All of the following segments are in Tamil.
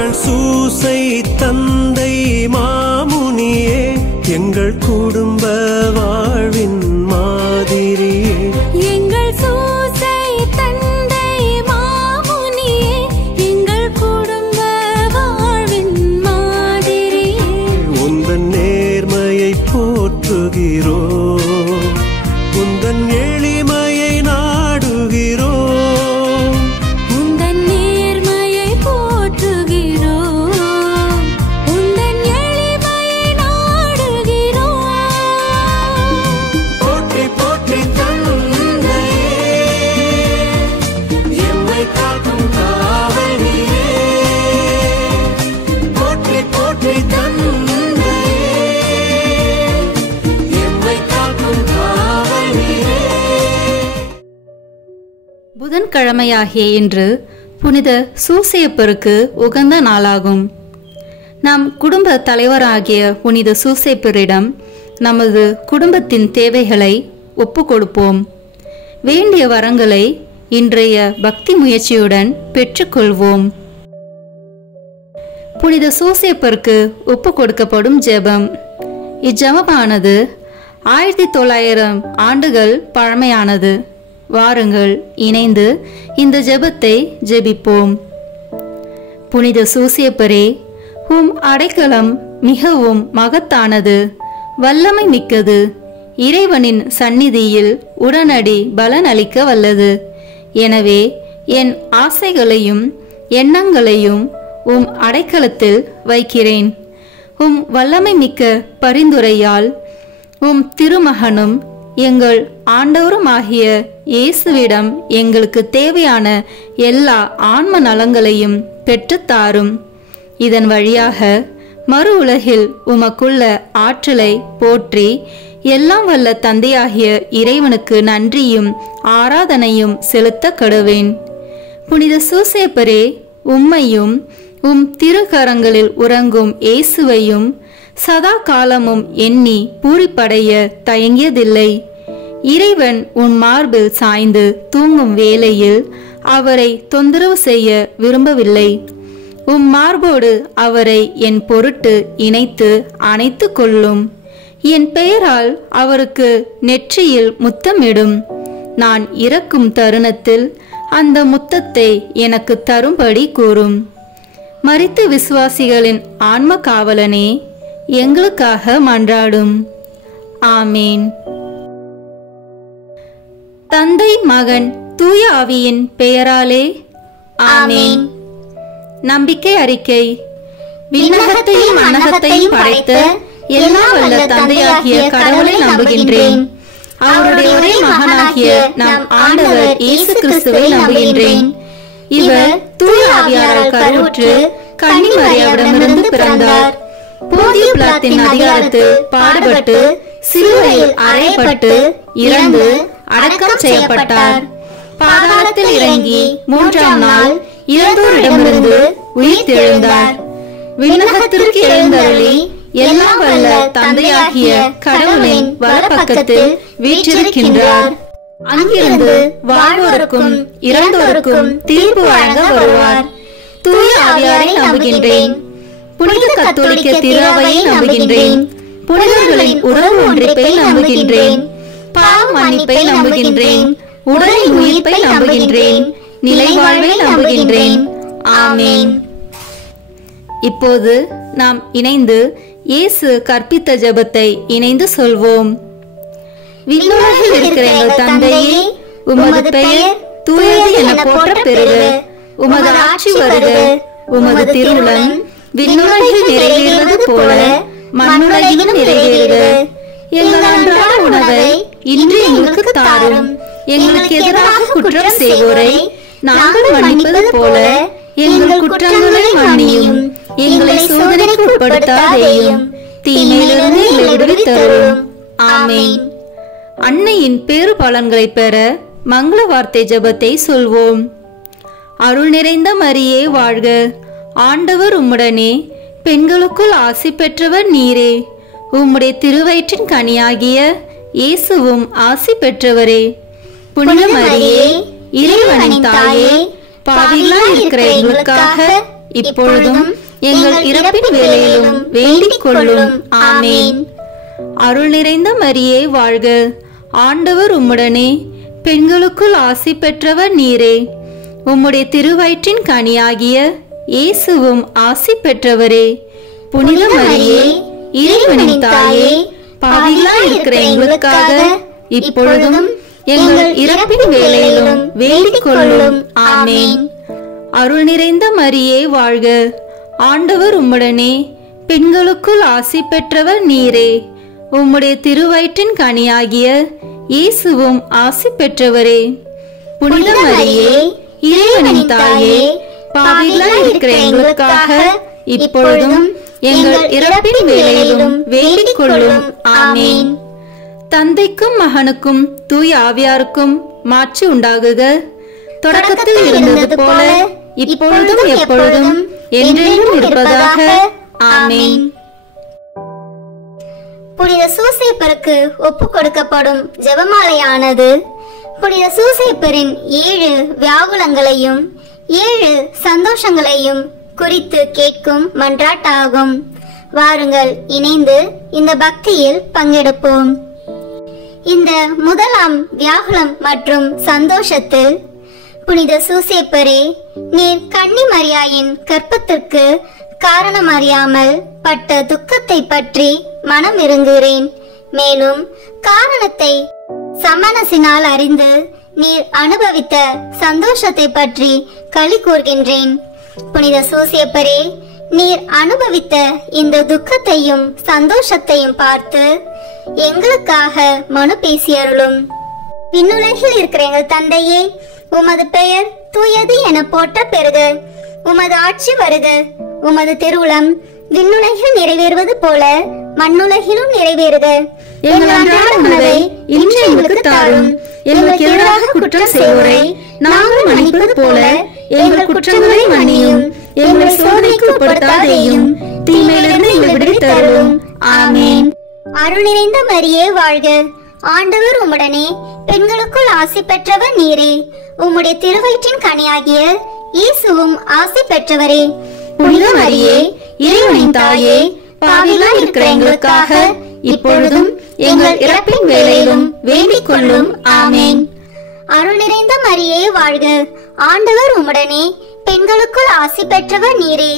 எங்கள் சூசை தந்தை மாமுனியே, எங்கள் குடும்ப வாழ்வின் மாதிரியே. எங்கள் சூசை தந்தை மாமுனியே, எங்கள் குடும்ப வாழ்வின் மாதிரியே. உந்தன் நேர்மையை போற்றுகிறோம், உந்தன் எளிமையை நாடுகிறோம். உந்தன் நேர்மையை போற்றுகிறோம், உந்தன் எளிமையை நாடுகிறோம். போற்றி போற்றி தந்தையே, எம்மை காக்கும் காவல் நீரே. போற்றி போற்றி தந்தையே, எம்மை காக்கும் காவல் நீரே. புதன்கிழமையாகிய இன்று புனித சூசேப்பருக்கு உகந்த நாளாகும். நம் குடும்ப தலைவராகிய புனித சூசேப்பரிடம் நமது குடும்பத்தின் தேவைகளை ஒப்பு கொடுப்போம். வேண்டிய வரங்களை இன்றைய பக்தி முயற்சியுடன் பெற்றுக்கொள்வோம். புனித சூசேப்பருக்கு ஒப்பு கொடுக்கப்படும் ஜெபம். இஜெபமானது 1900 ஆண்டுகள் பழமையானது. வாருங்கள், இணைந்து இந்த ஜெபத்தை ஜெபிப்போம். புனித சூசேப்பரே, உம் அடைக்கலம் மிகவும் மகத்தானது, வல்லமை மிக்கது, இறைவனின் சந்நிதியில் உடனடி பலன் அளிக்க வல்லது. எனவே என் ஆசைகளையும் எண்ணங்களையும் உம் அடைக்கலத்தில் வைக்கிறேன். உம் வல்லமை மிக்க பரிந்துரையால் உம் திருமகனும் எங்கள் ஆண்டவருமாகிய இயேசுவிடம் எங்களுக்கு தேவையான எல்லா ஆன்ம நலங்களையும் பெற்றுத்தாரும். இதன் வழியாக மறு உலகில் உமக்குள்ள ஆற்றலை போற்றி எல்லாம் வல்ல தந்தையாகிய இறைவனுக்கு நன்றியும் ஆராதனையும் செலுத்த கடுவேன். புனித சூசேப்பரே, உம்மையும் உம் திருக்கரங்களில் உறங்கும் இயேசுவையும் சதா காலமும் எண்ணி பூரிப்படைய தயங்கியதில்லை. இறைவன் உன் மார்பில் சாய்ந்து தூங்கும் வேளையில் அவரை தொந்தரவு செய்ய விரும்பவில்லை. உம் மார்போடு அவரை என் பொருட்டு இணைத்து அணைத்து கொள்ளும். என் பெயரால் அவருக்கு நெற்றியில் முத்தமிடும். நான் இறக்கும் தருணத்தில் அந்த முத்தத்தை எனக்கு தரும்படி கூறும். மரித்த விசுவாசிகளின் ஆன்ம காவலனே, எங்களுக்காக மன்றாடும். ஆமேன். தந்தை, மகன், தூய ஆவியின் பெயராலே ஆமேன். நம்பிக்கை அறிக்கை. விண்ணகத்தையும் மண்ணகத்தையும் படைத்த எல்லாம் வல்ல தந்தையாகிய கடவுளை நம்புகின்றேன். அவருடைய ஒரே மகனாகிய நம் ஆண்டவர் இயேசு கிறிஸ்துவை நம்புகின்றேன். இவர் தூய ஆவியாரால் கருவுற்று கன்னி மரியாவிடமிருந்து பிறந்தார். போதிய பிலாத்தின் அதிகாரத்தில் பாடுபட்டு சிலுவையில் அறையப்பட்டு இறந்து அடக்கம் செய்யப்பட்டார். பாதாளத்தில் இறங்கி 3ஆம் நாள் இறந்தோரிடமிருந்து உயிர் தெழுந்தார். விண்ணகத்திற்கு எழுந்தருளி எல்லாம் வல்ல தந்தையாகிய கடவுளின் வலப்பக்கத்தில் வீற்றிருக்கின்றார். அங்கிருந்து வாழ்வோருக்கும் இறந்தோருக்கும் தீர்ப்பு வழங்க வருவார். தூய ஆவியாரை நம்புகின்றேன். புனித கத்தோலிக்க திருஅவையை நம்புகின்றேன். புனிதர்களின் உறவு ஒன்றிப்பை நம்புகின்றேன். பாவ மன்னிப்பை நம்புகின்றேன். உடலின் உயிர்ப்பை நம்புகின்றேன். நிலை வாழ்வை நம்புகின்றேன். ஆமேன். இப்போது நாம் இணைந்து இயேசு கற்பித்த ஜெபத்தை இணைந்து சொல்வோம். விண்ணுலகில் இருக்கிற எங்கள் தந்தையே, உமது பெயர் தூயது என போற்ற பெறுக. உமது ஆட்சி வருக. உமது திருவுளம் விண்ணுலகில் நிறைவேறுவது போல மண்ணுலகிலும் நிறைவேறுக. எங்கள் அன்றாட உணவை இன்று எங்களுக்கு தாரும். எங்களுக்கு எதிராக குற்றம் செய்வோரை நாங்கள் மன்னிப்பது போல எங்கள் குற்றங்களை மன்னியும். எங்களை சோதனைக்கு உட்படுத்தாதேயும், தீமையிலிருந்து எங்களை விடுவித்தருளும். ஆமேன். அன்னையின் பேறு பலன்களை பெற மங்கள வார்த்தை ஜெபத்தை சொல்வோம். அருள் நிறைந்த மரியே வாழ்க. ஆண்டவர் உம்முடனே, பெண்களுக்குள் ஆசி பெற்றவர் நீரே. உம்முடைய திருவயிற்றின் கனியாகிய இயேசுவும் ஆசி பெற்றவரே. புனித மரியே, இறைவனின் தாயே, பாவிகளாய் இருக்கிற எங்களுக்காக இப்பொழுதும் எங்கள் இறப்பின் வேளையிலும் வேண்டிக் கொள்ளும். ஆமேன். அருள் நிறைந்த மரியே வாழ்க, ஆண்டவர் உம்முடனே, பெண்களுக்குள் ஆசி பெற்றவர் நீரே. உம்முடைய திருவயிற்றின் கனியாகிய இயேசுவும் ஆசி பெற்றவரே. புனித மரியே, இறைவனின் தாயே, பாவிகளாய் இருக்கிற எங்களுக்காக இப்பொழுதும் எங்கள் இறப்பின் வேளையிலும் வேண்டிக் கொள்ளும். ஆமேன். அருள் நிறைந்த மரியே வாழ்க, ஆண்டவர் உம்முடனே, பெண்களுக்குள் ஆசி பெற்றவர் நீரே. உம்முடைய திருவயிற்றின் கனியாகிய இயேசுவும் ஆசி பெற்றவரே. புனித மரியே, இறைவனின் தாயே, பாவிகளாய் இருக்கிற எங்களுக்காக இப்பொழுதும் எங்கள் இறப்பின் வேளையிலும் வேண்டிக் கொள்ளும். ஆமேன். தந்தைக்கும் மகனுக்கும் தூய ஆவியாருக்கும் மாட்சி உண்டாகுக. தொடக்கத்தில் இருந்தது போல இப்பொழுதும் எப்பொழுதும் என்றென்றும் இருப்பதாக. ஆமேன். புனித சூசேப்பருக்கு ஒப்பு கொடுக்கப்படும் ஜெபமாலையானது புனித சூசேப்பரின் 7 வியாகுலங்களையும் 7 சந்தோஷங்களையும் குறித்து கேட்கும் மன்றாட்டாகும். வாருங்கள், இணைந்து இந்த பக்தியில் பங்கெடுப்போம். இந்த முதலாம் வியாகுலம் மற்றும் சந்தோஷத்தில், புனித சூசேப்பரே, நீர் கன்னி மரியாயின் கற்பத்திற்கு காரணம் அறியாமல் பட்ட துக்கத்தை பற்றி மனம் இறங்குகிறேன். மேலும் காரணத்தை சமணசினால் அறிந்து நீர் அனுபவித்த சந்தோஷத்தை பற்றி களி கூர்கின்றேன். புனித சூசேப்பரே, நீர் அனுபவித்த இந்த துக்கத்தையும் சந்தோஷத்தையும் பார்த்து எங்களுக்காக மனு பேசியருளும். விண்ணுலகில் இருக்கிற எங்கள் தந்தையே, உமது பெயர் தூயது என போற்ற பெறுக. உமது ஆட்சி வருக. உமது திருவுளம் விண்ணுலகில் நிறைவேறுவது போல மண்ணுலகிலும் நிறைவேறுக. எங்கள் அன்றாட உணவை இன்று எங்களுக்கு தாரும். எங்களுக்கு எதிராக குற்றம் செய்வோரை நாங்கள் மன்னிப்பது போல எங்கள் குற்றங்களை மன்னியும். எங்களை சோதனைக்கு உட்படுத்தாதேயும், தீமையிலிருந்து எங்களை விடுவித்தருளும். ஆமேன். அருள் நிறைந்த மரியே வாழ்க, ஆண்டவர் உம்முடனே, பெண்களுக்குள் ஆசி பெற்றவர் நீரே. உம்முடைய திருவயிற்றின் கனியாகிய இயேசுவும் ஆசி பெற்றவரே. புனித மரியே, இறைவனின் தாயே, பாவிகளாய் இருக்கிற எங்களுக்காக இப்பொழுதும் எங்கள் இறப்பின் வேளையிலும் வேண்டிக் கொள்ளும். ஆமேன். அருள் நிறைந்த மரியே வாழ்க, ஆண்டவர் உம்முடனே, பெண்களுக்குள் ஆசி பெற்றவர் நீரே.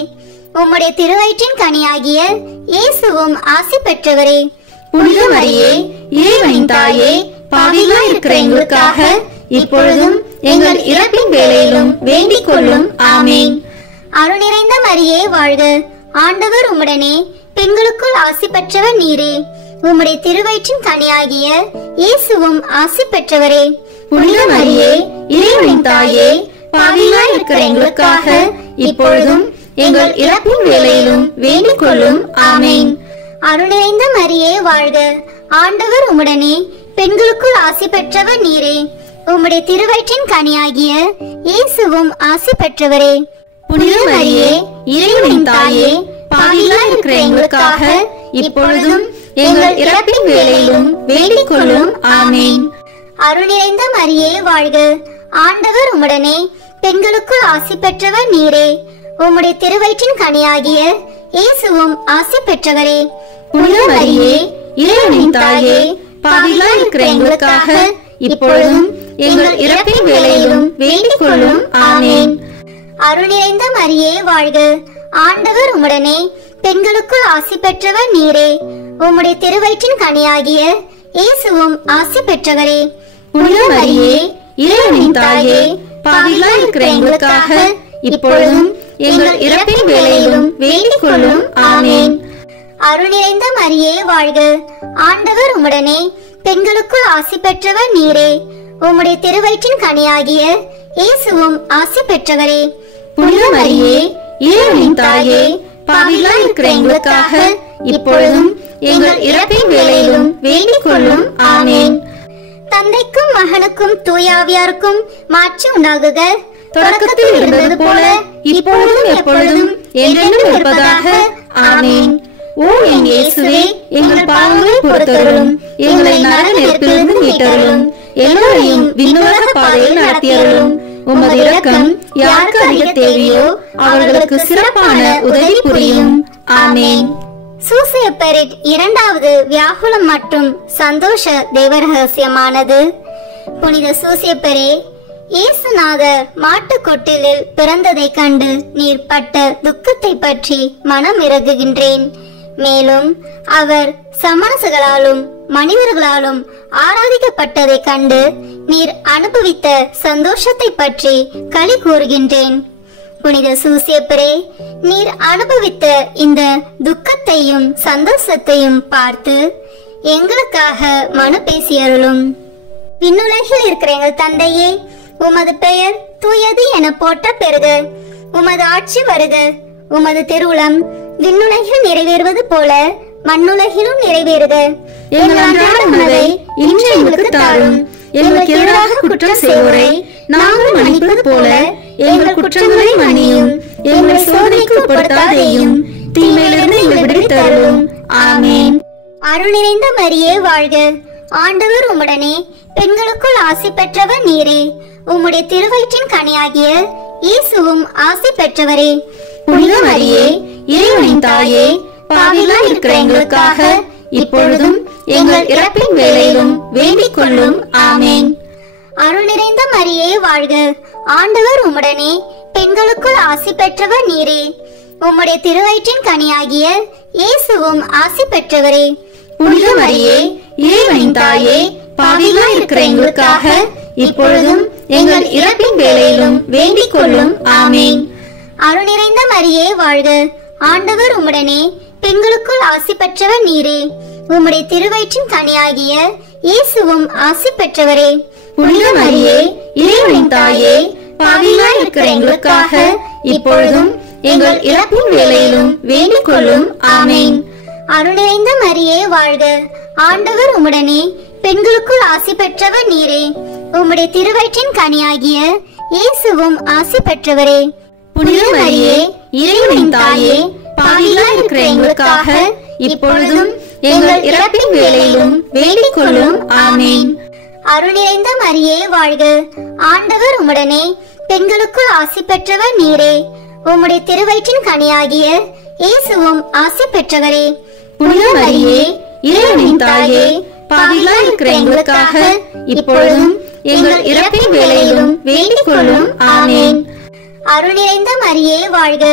உம்முடைய திருவயிற்றின் கனியாகிய இயேசுவும் ஆசி பெற்றவரே. புனித மரியே, இறைவனின் தாயே, பாவிகளாய் இருக்கிற எங்களுக்காக இப்பொழுதும் எங்கள் இறப்பின் வேளையிலும் வேண்டிக் கொள்ளும். ஆமேன். அருள் நிறைந்த மரியே வாழ்க, ஆண்டவர் உம்முடனே, பெண்களுக்குள் ஆசி பெற்றவர் நீரே. உம்முடைய திருவயிற்றின் கனியாகிய இயேசுவும் ஆசி பெற்றவரே. புனித மரியே, இறைவனின் தாயே, பாவிகளாய் இருக்கிற எங்களுக்காக இப்பொழுதும் எங்கள் இறப்பின் வேளையிலும் வேண்டிக் கொள்ளும். ஆமேன். அருள் நிறைந்த மரியே வாழ்க, ஆண்டவர் உம்முடனே, பெண்களுக்குள் ஆசி பெற்றவர் நீரே. உம்முடைய திருவயிற்றின் கனியாகிய இயேசுவும் ஆசி பெற்றவரே. புனித மரியே, இறைவனின் தாயே, பாவிகளாய் இருக்கிற எங்களுக்காக இப்பொழுதும் எங்கள் இறப்பின் வேளையிலும் வேண்டிக் கொள்ளும். ஆமேன். அருள் நிறைந்த மரியே வாழ்க, ஆண்டவர் உம்முடனே, பெண்களுக்குள் ஆசி பெற்றவர் நீரே. உம்முடைய திருவயிற்றின் கனியாகிய இயேசுவும் ஆசி பெற்றவரே. புனித மரியே, இறைவனின் தாயே, பாவிகளாய் இருக்கிற எங்களுக்காக இப்பொழுதும் எங்கள் இறப்பின் வேளையிலும் வேண்டிக் கொள்ளும். ஆமேன். அருள் நிறைந்த மரியே வாழ்க, ஆண்டவர் உம்முடனே, பெண்களுக்குள் ஆசி பெற்றவர் நீரே. உம்முடைய திருவயிற்றின் கனியாகிய இயேசுவும் ஆசி பெற்றவரே. புனித மரியே, இறைவனின் தாயே, பாவிகளாய் இருக்கிற எங்களுக்காக இப்பொழுதும் எங்கள் இறப்பின் வேளையிலும் வேண்டிக் கொள்ளும். ஆமேன். அருள் நிறைந்த மரியே வாழ்க, ஆண்டவர் உம்முடனே, பெண்களுக்குள் ஆசி பெற்றவர் நீரே. உம்முடைய திருவயிற்றின் கனியாகிய இயேசுவும் ஆசி பெற்றவரே. புனித மரியே, இறைவனின் தாயே, பாவிகளாய் இருக்கிற எங்களுக்காக இப்பொழுதும் எங்கள் இறப்பின் வேளையிலும் வேண்டிக் கொள்ளும். ஆமேன். தந்தைக்கும் மகனுக்கும் தூயாவியாருக்கும் மாட்சி உண்டாகுக. தொடக்கத்தில் இருந்தது போல இப்பொழுதும் எப்பொழுதும் என்றென்றும் இருப்பதாக. ஆமேன். ஓ என் இயேசுவே, எங்கள் பாவங்களை பொறுத்தருளும். எங்களை நரக நெருப்பிலிருந்து மீட்டருளும். எல்லோரையும் விண்ணுலக பாதையில் நடத்தியருளும். உமது இரக்கம் யாருக்கு அதிக தேவையோ அவர்களுக்கு சிறப்பான உதவி புரியும். ஆமேன். சூசையப்பரின் இரண்டாவது வியாகுலம் மற்றும் சந்தோஷ தேவ ரகசியமானது. புனித சூசையப்பரே, இயேசுநாதர் மாட்டுக்கொட்டிலில் பிறந்ததை கண்டு நீர் பட்ட துக்கத்தை பற்றி மனம் இறங்குகின்றேன். மேலும் அவர் சமணர்களாலும் மனிதர்களாலும் ஆராதிக்கப்பட்டதை கண்டு நீர் அனுபவித்த சந்தோஷத்தை பற்றி களி கூறுகின்றேன். புனித சூசையப்பரே, நீர் அனுபவித்த இந்த துக்கத்தையும் சந்தோஷத்தையும் பார்த்து எங்களுக்காக மனு பேசியருளும். விண்ணுலகில் இருக்கிற எங்கள் தந்தையே, உமது பெயர் தூயது என போற்ற பெறுக. உமது ஆட்சி வருக. உமது திருவுளம் விண்ணுலகில் நிறைவேறுவது போல மண்ணுலகிலும் நிறைவேறுக. எங்கள் அன்றாட உணவை இன்று எங்களுக்கு தாரும். எங்களுக்கு எதிராக குற்றம் செய்வோரை நாங்கள் மன்னிப்பது போல எங்கள் குற்றங்களை மன்னியும். எங்களை சோதனைக்கு உட்படுத்தாதேயும், தீமையிலிருந்து எங்களை விடுவித்தருளும். ஆமேன். அருள் நிறைந்த மரியே வாழ்க. ஆண்டவர் உம்முடனே, பெண்களுக்குள் ஆசி பெற்றவர் நீரே. உம்முடைய திருவயிற்றின் கனியாகிய இயேசுவும் ஆசி பெற்றவரே. புனித மரியே, இறைவனின் தாயே, பாவிகளாய் இருக்கிற எங்களுக்காக இப்பொழுதும் எங்கள் இறப்பின் வேளையிலும் வேண்டிக் கொள்ளும். ஆமேன். அருள் நிறைந்த மரியே வாழ்க. ஆண்டவர் உம்முடனே, பெண்களுக்குள் ஆசி பெற்றவர் நீரே. உம்முடைய திருவயிற்றின் கனியாகிய இயேசுவும் ஆசி பெற்றவரே. புனித மரியே, இறைவனின் தாயே, பாவிகளாய் இருக்கிற எங்களுக்காக இப்பொழுதும் எங்கள் இறப்பின் வேளையிலும் வேண்டிக் கொள்ளும். ஆமேன். அருள் நிறைந்த மரியே வாழ்க. ஆண்டவர் உம்முடனே, பெண்களுக்குள் ஆசி பெற்றவர் நீரே. உம்முடைய திருவயிற்றின் கனியாகிய இயேசுவும் ஆசி பெற்றவரே. புனித மரியே, இறைவனின் தாயே, பாவிகளாய் இருக்கிற எங்களுக்காக இப்பொழுதும் எங்கள் இறப்பின் வேளையிலும் வேண்டிக் கொள்ளும். ஆமேன். அருள் நிறைந்த மரியே வாழ்க. ஆண்டவர் உம்முடனே, பெண்களுக்குள் ஆசி பெற்றவர் நீரே. உம்முடைய திருவயிற்றின் கனியாகிய இயேசுவும் ஆசி பெற்றவரே. புனித மரியே, இறைவனின் தாயே, பாவிகளாய் இருக்கிற எங்களுக்காக இப்பொழுதும் எங்கள் இறப்பின் வேளையிலும் வேண்டிக் கொள்ளும். ஆமேன். அருள் நிறைந்த மரியே வாழ்க. ஆண்டவர் உம்முடனே, பெண்களுக்குள் ஆசி பெற்றவர் நீரே. உம்முடைய திருவயிற்றின் கனியாகிய இயேசுவும் ஆசி பெற்றவரே. புனித மரியே, இறைவனின் தாயே, பாவிகளாய் இருக்கிற எங்களுக்காக இப்பொழுதும் எங்கள் இறப்பின் வேளையிலும் வேண்டிக் கொள்ளும். ஆமேன். அருள் நிறைந்த மரியே வாழ்க.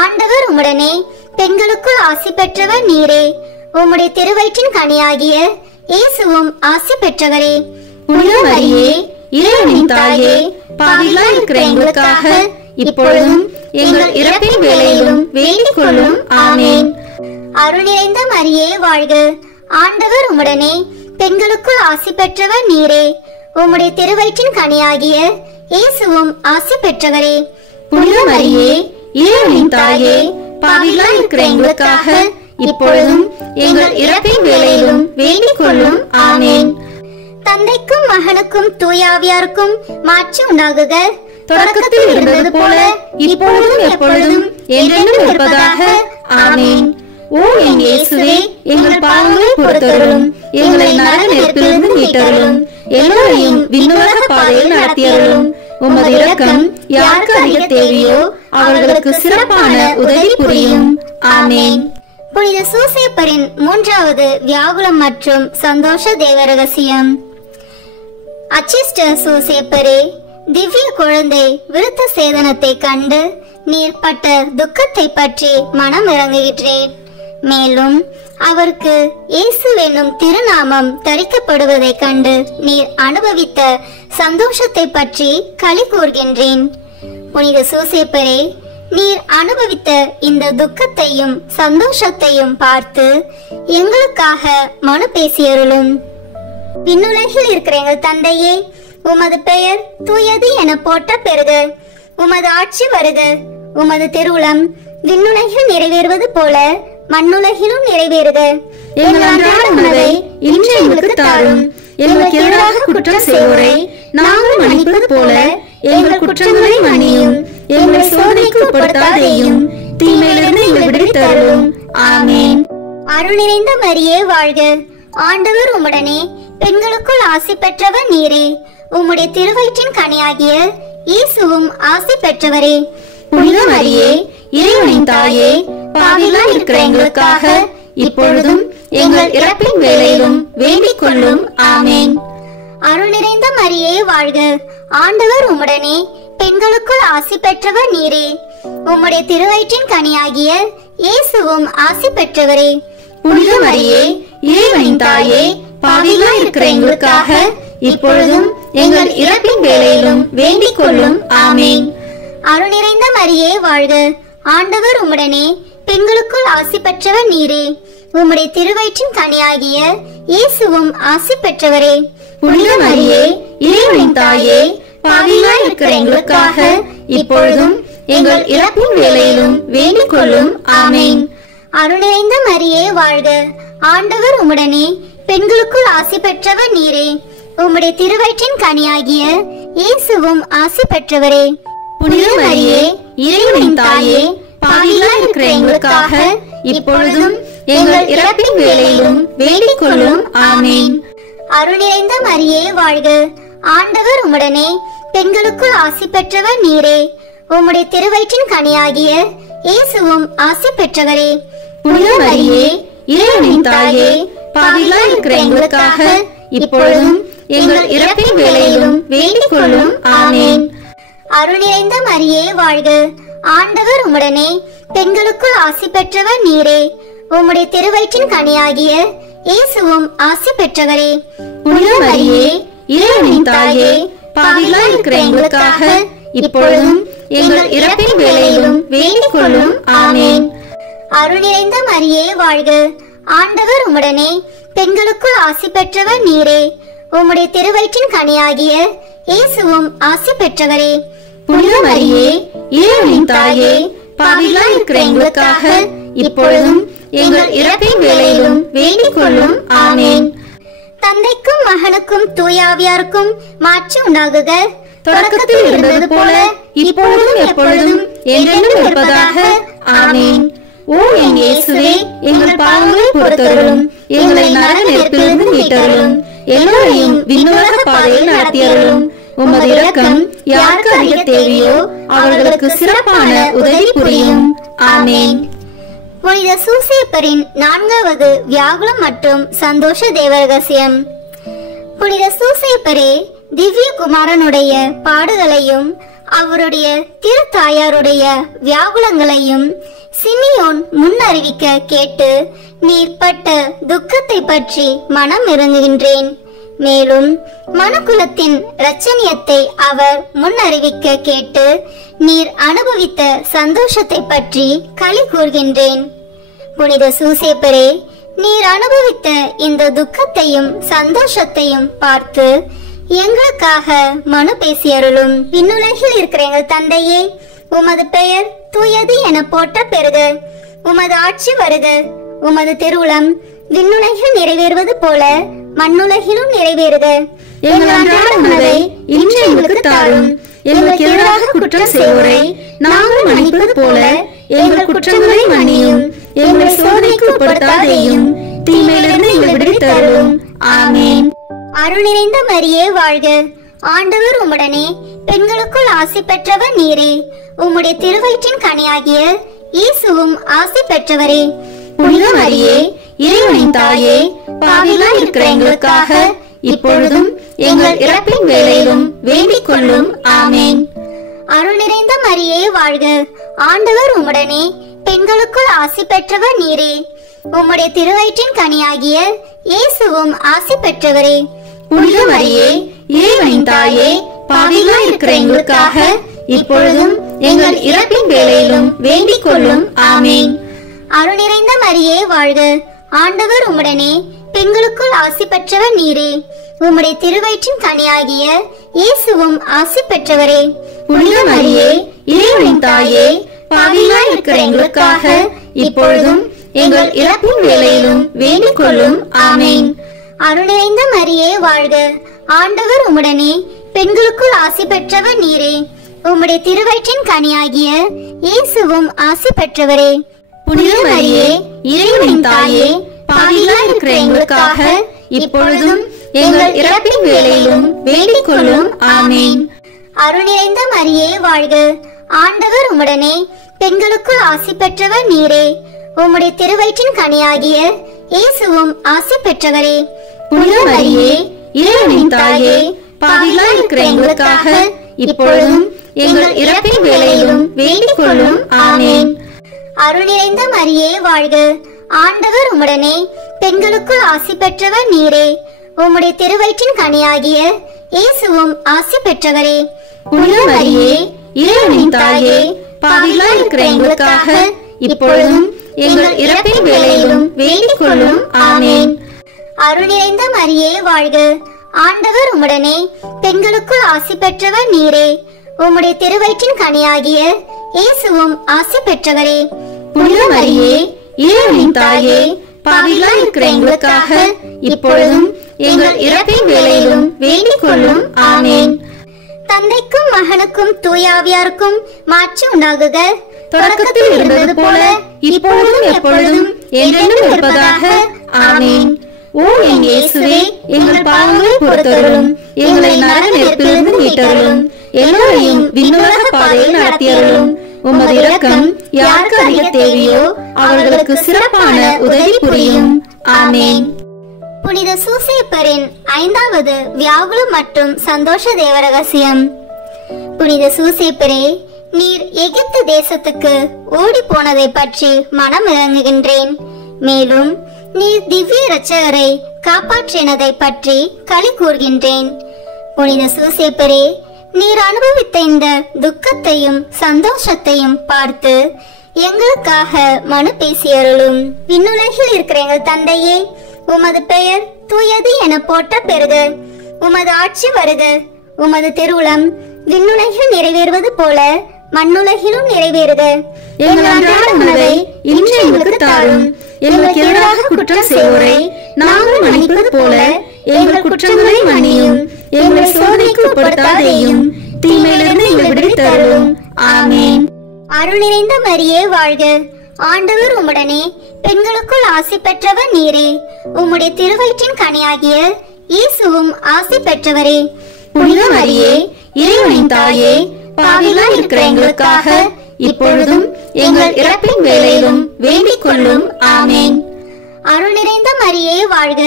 ஆண்டவர் உம்முடனே, பெண்களுக்குள் ஆசி பெற்றவர் நீரே. உம்முடைய திருவயிற்றின் கனியாகிய இயேசுவும் ஆசி பெற்றவரே. புனித மரியே, இறைவனின் தாயே, பாவிகளாய் இருக்கிற எங்களுக்காக இப்பொழுதும் எங்கள் இறப்பின் வேளையிலும் வேண்டிக் கொள்ளும். ஆமேன். அருள் நிறைந்த மரியே வாழ்க. ஆண்டவர் உம்முடனே, பெண்களுக்குள் ஆசி பெற்றவர் நீரே. உம்முடைய திருவயிற்றின் கனியாகிய இயேசுவும் ஆசி பெற்றவரே. புனித மரியே, இறைவனின் தாயே, பாவிகளாய் இருக்கிற எங்களுக்காக இப்பொழுதும் எங்கள் இறப்பின் வேளையிலும் வேண்டிக் கொள்ளும். ஆமேன். தந்தைக்கும் மகனுக்கும் தூயாவியாருக்கும் மாட்சி உண்டாகுக. தொடக்கத்தில் இருந்தது போல இப்பொழுதும் எப்பொழுதும் என்றென்றும் இருப்பதாக. ஆமேன். ஓ என் இயேசுவே, எங்கள் பாவங்களை பொறுத்தருளும். எங்களை நரக நெருப்பிலிருந்து மீட்டருளும். எல்லோரையும் விண்ணுலக பாதையில் நடத்தியருளும். உமது இரக்கம் யாருக்கு அதிக தேவையோ அவர்களுக்கு சிறப்பான உதவி புரியும். ஆமேன். புனித சூசையப்பரின் மூன்றாவது வியாகுலம் மற்றும் சந்தோஷ தேவ ரகசியம். அச்சிஷ்ட சூசையப்பரே, திவ்ய குழந்தை விருத்த சேதனத்தை கண்டு நீர் பட்ட துக்கத்தை பற்றி மனம் இறங்குகின்றேன். மேலும் அவருக்கு இயேசு என்னும் திருநாமம் தரிக்கப்படுவதை கண்டு நீர் அனுபவித்த சந்தோஷத்தை பற்றி களி கூர்கின்றேன். புனித சூசையப்பரே, நீர் அனுபவித்த இந்த துக்கத்தையும் சந்தோஷத்தையும் பார்த்து எங்களுக்காக மனு பேசியருளும். விண்ணுலகில் இருக்கிற எங்கள் தந்தையே, உமது பெயர் தூயது என போற்ற பெறுக. உமது ஆட்சி வருக. உமது திருவுளம் விண்ணுலகில் நிறைவேறுவது போல மண்ணுலகிலும் நிறைவேறுக. எங்கள் அன்றாட உணவை இன்று எங்களுக்கு தாரும். எங்களுக்கு எதிராக குற்றம் செய்வோரை நாங்கள் மன்னிப்பது போல எங்கள் குற்றங்களை மன்னியும். எங்களை சோதனைக்கு உட்படுத்தாதேயும், தீமையிலிருந்து எங்களை விடுவித்தருளும். ஆமேன். அருள் நிறைந்த மரியே வாழ்க. ஆண்டவர் உம்முடனே, பெண்களுக்குள் ஆசி பெற்றவர் நீரே. உம்முடைய திருவயிற்றின் கனியாகிய இயேசுவும் ஆசி பெற்றவரே. புனித மரியே, இறைவனின் தாயே, பாவிகளாய் இருக்கிற எங்களுக்காக இப்பொழுதும் எங்கள் இறப்பின் வேளையிலும் வேண்டிக் கொள்ளும். ஆமேன். அருள் நிறைந்த மரியே வாழ்க, ஆண்டவர் உம்முடனே, பெண்களுக்குள் ஆசி பெற்றவர் நீரே. உம்முடைய திருவயிற்றின் கனியாகிய இயேசுவும் ஆசி பெற்றவரே. புனித மரியே, இறைவனின் தாயே, பாவிகளாய் இருக்கிற எங்களுக்காக இப்பொழுதும் எங்கள் இறப்பின் வேளையிலும் வேண்டிக் கொள்ளும். ஆமேன். அருள் நிறைந்த மரியே வாழ்க, ஆண்டவர் உம்முடனே, பெண்களுக்குள் ஆசி பெற்றவர் நீரே. உம்முடைய திருவயிற்றின் கனியாகிய இயேசுவும் ஆசி பெற்றவரே. புனித மரியே, இறைவனின் தாயே, பாவிகளாய் இருக்கிற எங்களுக்காக இப்பொழுதும் எங்கள் இறப்பின் வேளையிலும் வேண்டிக் கொள்ளும். ஆமேன். அருள் நிறைந்த மரியே வாழ்க, ஆண்டவர் உம்முடனே, பெண்களுக்குள் ஆசி பெற்றவர் நீரே. உம்முடைய திருவயிற்றின் கனியாகிய இயேசுவும் ஆசி பெற்றவரே. புனித மரியே, இறைவனின் தாயே, பாவிகளாய் இருக்கிற எங்களுக்காக இப்பொழுதும் எங்கள் இறப்பின் வேளையிலும் வேண்டிக் கொள்ளும். ஆமேன். அருள் நிறைந்த மரியே வாழ்க, ஆண்டவர் உம்முடனே, பெண்களுக்குள் ஆசி பெற்றவர் நீரே. உம்முடைய திருவயிற்றின் கனியாகிய இயேசுவும் ஆசி பெற்றவரே. புனித மரியே, இறைவனின் தாயே, பாவிகளாய் இருக்கிற எங்களுக்காக இப்பொழுதும் எங்கள் இறப்பின் வேளையிலும் வேண்டிக் கொள்ளும். ஆமேன். அருள் நிறைந்த மரியே வாழ்க, ஆண்டவர் உம்முடனே, பெண்களுக்குள் ஆசி பெற்றவர் நீரே. உம்முடைய திருவயிற்றின் கனியாகிய இயேசுவும் ஆசி பெற்றவரே. புனித மரியே, இறைவனின் தாயே, பாவிகளாய் இருக்கிற எங்களுக்காக இப்பொழுதும் எங்கள் இறப்பின் வேளையிலும் வேண்டிக் கொள்ளும். ஆமேன். அருள் நிறைந்த மரியே வாழ்க, ஆண்டவர் உம்முடனே, பெண்களுக்குள் ஆசி பெற்றவர் நீரே. உம்முடைய திருவயிற்றின் கனியாகிய இயேசுவும் ஆசி பெற்றவரே. புனித மரியே, இறைவனின் தாயே, பாவிகளாய் இருக்கிற எங்களுக்காக இப்பொழுதும் எங்கள் இறப்பின் வேளையிலும் வேண்டிக் கொள்ளும். ஆமேன். தந்தைக்கும் மகனுக்கும் தூயாவியாருக்கும் மாட்சி உண்டாகுக. தொடக்கத்தில் இருந்தது போல இப்பொழுதும் எப்பொழுதும் என்றென்றும் இருப்பதாக. ஆமேன். ஓ என் இயேசுவே, எங்கள் பாவங்களை பொறுத்தருளும், எங்களை நரக நெருப்பிலிருந்து மீட்டருளும், எல்லோரையும் விண்ணுலக பாதையில் நடத்தியருளும். உமது இரக்கம் யாருக்கு அதிக தேவையோ அவர்களுக்கு சிறப்பான உதவி புரியும். ஆமேன். புனித சூசேப்பரின் 4வது வியாகுலம் மற்றும் சந்தோஷ தேவ ரகசியம். புனித சூசேப்பரே, திவ்ய குமாரனுடைய பாடுகளையும் அவருடைய திருத்தாயாருடைய வியாகுலங்களையும் சிமியோன் முன்னறிவிக்க கேட்டு நீர் பட்ட துக்கத்தை பற்றி மனம் இறங்குகின்றேன். மேலும் மனுக்குலத்தின் இரட்சணியத்தை அவர் முன்னறிவிக்க கேட்டு நீர் அனுபவித்த சந்தோஷத்தை பற்றி களி கூர்கின்றேன். புனித சூசேப்பரே, நீர் அனுபவித்த இந்த துக்கத்தையும் சந்தோஷத்தையும் பார்த்து எங்களுக்காக மனு பேசியருளும். விண்ணுலகில் இருக்கிற எங்கள் தந்தையே, உமது பெயர் தூயது என போற்ற பெறுக. உமது ஆட்சி வருக. உமது திருவுளம் விண்ணுலகில் நிறைவேறுவது போல மண்ணுலகிலும் நிறைவேறுக. எங்கள் அன்றாட உணவை இன்று எங்களுக்கு தாரும். எங்களுக்கு எதிராக குற்றம் செய்வோரை நாங்கள் மன்னிப்பது போல எங்கள் குற்றங்களை மன்னியும். எங்களை சோதனைக்கு உட்படுத்தாதேயும், தீமையிலிருந்து எங்களை விடுவித்தருளும். ஆமேன். அருள் நிறைந்த மரியே வாழ்க, ஆண்டவர் உம்முடனே, பெண்களுக்குள் ஆசி பெற்றவர் நீரே. உம்முடைய திருவயிற்றின் கனியாகிய இயேசுவும் ஆசி பெற்றவரே. புனித மரியே, இறைவனின் தாயே, பாவிகளாய் இருக்கிற எங்களுக்காக இப்பொழுதும் எங்கள் இறப்பின் வேளையிலும் வேண்டிக் கொள்ளும். ஆமேன். அருள் நிறைந்த மரியே வாழ்க, ஆண்டவர் உம்முடனே, பெண்களுக்குள் ஆசி பெற்றவர் நீரே. உம்முடைய திருவயிற்றின் கனியாகிய இயேசுவும் ஆசி பெற்றவரே. புனித மரியே, இறைவனின் தாயே, பாவிகளாய் இருக்கிற எங்களுக்காக இப்பொழுதும் எங்கள் இறப்பின் வேளையிலும் வேண்டிக் கொள்ளும். ஆமேன். அருள் நிறைந்த மரியே வாழ்க, ஆண்டவர் உம்முடனே, பெண்களுக்குள் ஆசி பெற்றவர் நீரே. உம்முடைய திருவயிற்றின் கனியாகிய இயேசுவும் ஆசி பெற்றவரே. புனித மரியே, இறைவனின் தாயே, பாவிகளாய் இருக்கிற எங்களுக்காக இப்பொழுதும் எங்கள் இறப்பின் வேளையிலும் வேண்டிக் கொள்ளும். ஆமேன். அருள் நிறைந்த மரியே வாழ்க, ஆண்டவர் உம்முடனே, பெண்களுக்குள் ஆசி பெற்றவர் நீரே. உம்முடைய திருவயிற்றின் கனியாகிய இயேசுவும் ஆசி பெற்றவரே. புனித மரியே, இறைவனின் தாயே, பாவிகளாய் இருக்கிற எங்களுக்காக இப்பொழுதும் எங்கள் இறப்பின் வேளையிலும் வேண்டிக் கொள்ளும். ஆமேன். அருள் நிறைந்த மரியே வாழ்க. ஆண்டவர் உம்முடனே, பெண்களுக்குள் ஆசி பெற்றவர் நீரே. உம்முடைய திருவயிற்றின் கனியாகிய இயேசுவும் ஆசி பெற்றவரே. புனித மரியே, இறைவனின் தாயே, பாவிகளாய் இருக்கிற எங்களுக்காக இப்பொழுதும் எங்கள் இறப்பின் வேளையிலும் வேண்டிக் கொள்ளும். ஆமென். அருள் நிறைந்த மரியே வாழ்க. ஆண்டவர் உம்முடனே, பெண்களுக்குள் ஆசி பெற்றவர் நீரே. உம்முடைய திருவயிற்றின் கனியாகிய இயேசுவும் ஆசி பெற்றவரே. புனித மரியே, இறைவனின் தாயே, பாவிகளாய் இருக்கிற எங்களுக்காக இப்பொழுதும் எங்கள் இறப்பின் வேளையிலும் வேண்டிக் கொள்ளும். ஆமென். அருள் நிறைந்த மரியே வாழ்க. ஆண்டவர் உம்முடனே, பெண்களுக்குள் ஆசி பெற்றவர் நீரே. உம்முடைய திருவயிற்றின் கனியாகிய இயேசுவும் ஆசி பெற்றவரே. புனித மரியே, இறைவனின் தாயே, பாவிகளாய் இருக்கிற எங்களுக்காக இப்பொழுதும் எங்கள் இறப்பின் வேளையிலும் வேண்டிக் கொள்ளும். ஆமென். தந்தைக்கும் மகனுக்கும் தூயாவியாருக்கும் மாட்சி உண்டாகுக. தொடக்கத்தில் இருந்தது போல இப்பொழுதும் எப்பொழுதும் என்றென்றும் இருப்பதாக. ஆமென். ஓ என் இயேசுவே, எங்கள் பாவங்களை பொறுத்தருளும், எங்களை நரக நெருப்பிலிருந்து மீட்டருளும், எல்லோரையும் விண்ணுலக பாதையில் நடத்தியருளும். உமது இரக்கம் யாருக்கு அதிக தேவையோ அவர்களுக்கு சிறப்பான உதவி புரியும். ஆமென். புனித சூசேப்பரின் 5வது வியாகுல மற்றும் சந்தோஷ தேவ ரகசியம். புனித சூசேப்பரே, நீர் எகிப்து தேசத்துக்கு ஓடி போனதை பற்றி மனம் இறங்குகின்றேன். மேலும் நீர் திவ்ய இரட்சகரை காப்பாற்றினதை பற்றி களி கூறுகின்றேன். புனித சூசேப்பரே, நீர் அனுபவித்த இந்த துக்கத்தையும் சந்தோஷத்தையும் பார்த்து எங்களுக்காக மனு பேசியருளும். விண்ணுலகில் இருக்கிற எங்கள் தந்தையே, உமது பெயர் தூயது என போற்ற பெறுக. உமது ஆட்சி வருக. உமது திருவுளம் விண்ணுலகில் நிறைவேறுவது போல மண்ணுலகிலும் நிறைவேறுக. எங்கள் அன்றாட உணவை இன்று எங்களுக்கு தாரும். எங்களுக்கு எதிராக குற்றம் செய்வோரை நாங்கள் மன்னிப்பது போல எங்கள் குற்றங்களை மன்னியும். எங்களை சோதனைக்கு உட்படுத்தாதேயும், தீமையிலிருந்து எங்களை விடுவித்தருளும். ஆமென். அருள் நிறைந்த மரியே வாழ்க. ஆண்டவர் உம்முடனே, பெண்களுக்குள் ஆசி பெற்றவர் நீரே. உம்முடைய திருவயிற்றின் கனியாகிய இயேசுவும் ஆசி பெற்றவரே. புனித மரியே, இறைவனின் தாயே, பாவிகளாய் இருக்கிற எங்களுக்காக இப்பொழுதும் எங்கள் இறப்பின் வேளையிலும் வேண்டிக் கொள்ளும். ஆமென். அருள் நிறைந்த மரியே வாழ்க.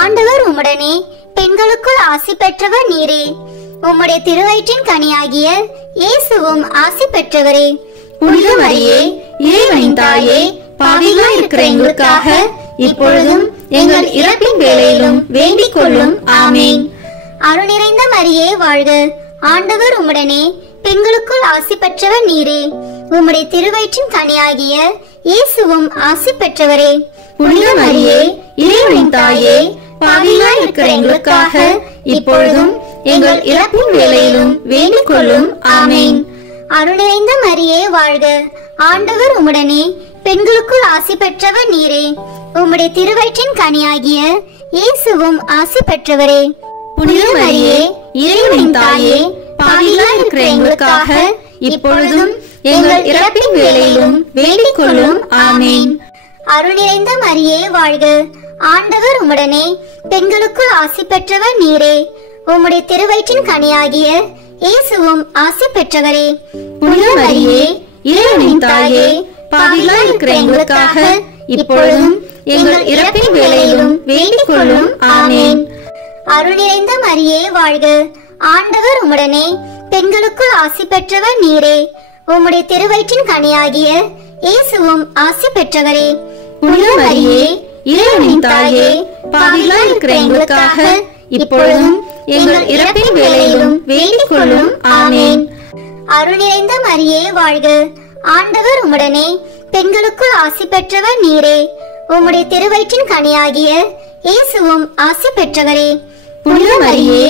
ஆண்டவர் உம்முடனே, பெண்களுக்குள் ஆசி பெற்றவர் நீரே. உம்முடைய திருவயிற்றின் கனியாகிய இயேசுவும் ஆசி பெற்றவரே. புனித மரியே, இறைவனின் தாயே, பாவிகளாய் இருக்கிற எங்களுக்காக இப்பொழுதும் எங்கள் இறப்பின் வேளையிலும் வேண்டிக் கொள்ளும். ஆமென். அருள் நிறைந்த மரியே வாழ்க. ஆண்டவர் உம்முடனே, பெண்களுக்குள் ஆசி பெற்றவர் நீரே. உம்முடைய திருவயிற்றின் கனியாகிய இயேசுவும் ஆசி பெற்றவரே. புனித மரியே, இறைவனின் தாயே, பாவிகளாய் இருக்கிற எங்களுக்காக இப்பொழுதும் எங்கள் இறப்பின் வேளையிலும் வேண்டிக் கொள்ளும். ஆமென். அருள் நிறைந்த மரியே வாழ்க. ஆண்டவர் உம்முடனே, பெண்களுக்குள் ஆசி பெற்றவர் நீரே. உம்முடைய திருவயிற்றின் கனியாகிய இயேசுவும் ஆசி பெற்றவரே. புனித மரியே, இறைவனின் தாயே, பாவிகளாய் இருக்கிற எங்களுக்காக இப்பொழுதும் எங்கள் இறப்பின் வேளையிலும் வேண்டிக் கொள்ளும். ஆமென். அருள் நிறைந்த மரியே வாழ்க. ஆண்டவர் உம்முடனே, பெண்களுக்குள் ஆசி பெற்றவர் நீரே. உம்முடைய திருவயிற்றின் கனியாகிய இயேசுவும் ஆசி பெற்றவரே. புனித மரியே, இறைவனின் தாயே, பாவிகளாய் இருக்கிற எங்களுக்காக இப்பொழுதும் எங்கள் இறப்பின் வேளையிலும் வேண்டிக் கொள்ளும். ஆமென். அருள் நிறைந்த மரியே வாழ்க. ஆண்டவர் உம்முடனே, பெண்களுக்குள் ஆசி பெற்றவர் நீரே. உம்முடைய திருவயிற்றின் கனியாகிய இயேசுவும் ஆசி பெற்றவரே. புனித மரியே, இறைவனின் தாயே, பாவிகளாய் இருக்கிற எங்களுக்காக இப்பொழுதும் எங்கள் இறப்பின் வேளையிலும் வேண்டிக் கொள்ளும். ஆமென். அருள் நிறைந்த மரியே வாழ்க. ஆண்டவர் உம்முடனே, பெண்களுக்குள் ஆசி பெற்றவர் நீரே. உம்முடைய திருவயிற்றின் கனியாகிய இயேசுவும் ஆசி பெற்றவரே. புனித மரியே,